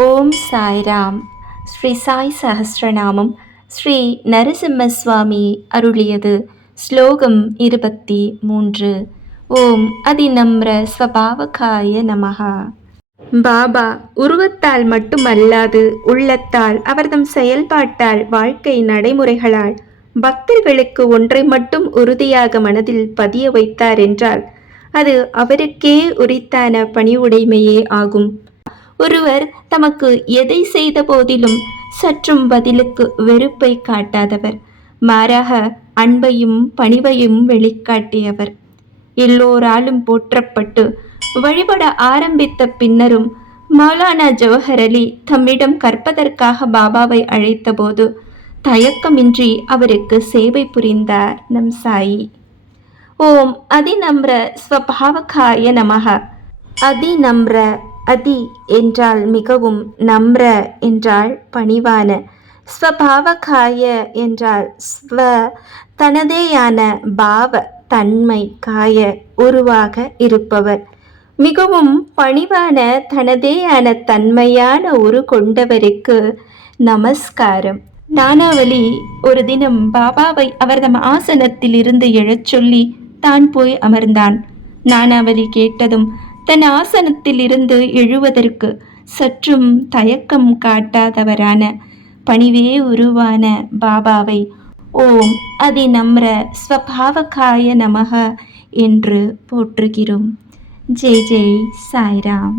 ஓம் சாய்ராம். ஸ்ரீ சாய் சஹஸ்ரநாமம் ஸ்ரீ நரசிம்ம சுவாமி அருளியது. ஸ்லோகம் 23. ஓம் அதிநம்ர ஸ்வபாவகாய நமஹா. பாபா உருவத்தால் மட்டுமல்லாது உள்ளத்தால், அவர்தம் செயல்பாட்டால், வாழ்க்கை நடைமுறைகளால் பக்தர்களுக்கு ஒன்றை மட்டும் உறுதியாக மனதில் பதிய வைத்தார் என்றால் அது அவருக்கே உரித்தான பணிவுடைமையே ஆகும். ஒருவர் தமக்கு எதை செய்த போதிலும் சற்றும் பதிலுக்கு வெறுப்பை காட்டாதவர், மாறாக அன்பையும் பணிவையும் வெளிக்காட்டியவர். எல்லோராலும் போற்றப்பட்டு வழிபட ஆரம்பித்த பின்னரும் மௌலானா ஜவஹர் அலி தம்மிடம் கற்பதற்காக பாபாவை அழைத்தபோது தயக்கமின்றி அவருக்கு சேவை புரிந்தார் நம் சாயி. ஓம் அதிநம்ர ஸ்வபாவகாய நமஹ. அதிநம்ர, அதி என்றால் மிகவும், நம்ர என்றால் பணிவான, ஸ்வபாவகாய என்றால் ஸ்வ தனதேயான, பாவ தன்மை, காய உருவாக இருப்பவர். மிகவும் பணிவான தனதேயான தன்மையான உரு கொண்டவருக்கு நமஸ்காரம். நானாவலி ஒரு தினம் பாபாவை அவர்தம் ஆசனத்தில் இருந்து எழச் சொல்லி தான் போய் அமர்ந்தான். நானாவலி கேட்டதும் தன் ஆசனத்தில் இருந்து எழுவதற்கு சற்றும் தயக்கம் காட்டாதவரான, பணிவே உருவான பாபாவை ஓம் அதிநம்ர ஸ்வபாவகாய நமஹ என்று போற்றுகிறோம். ஜெய் ஜெய் சாய்ராம்.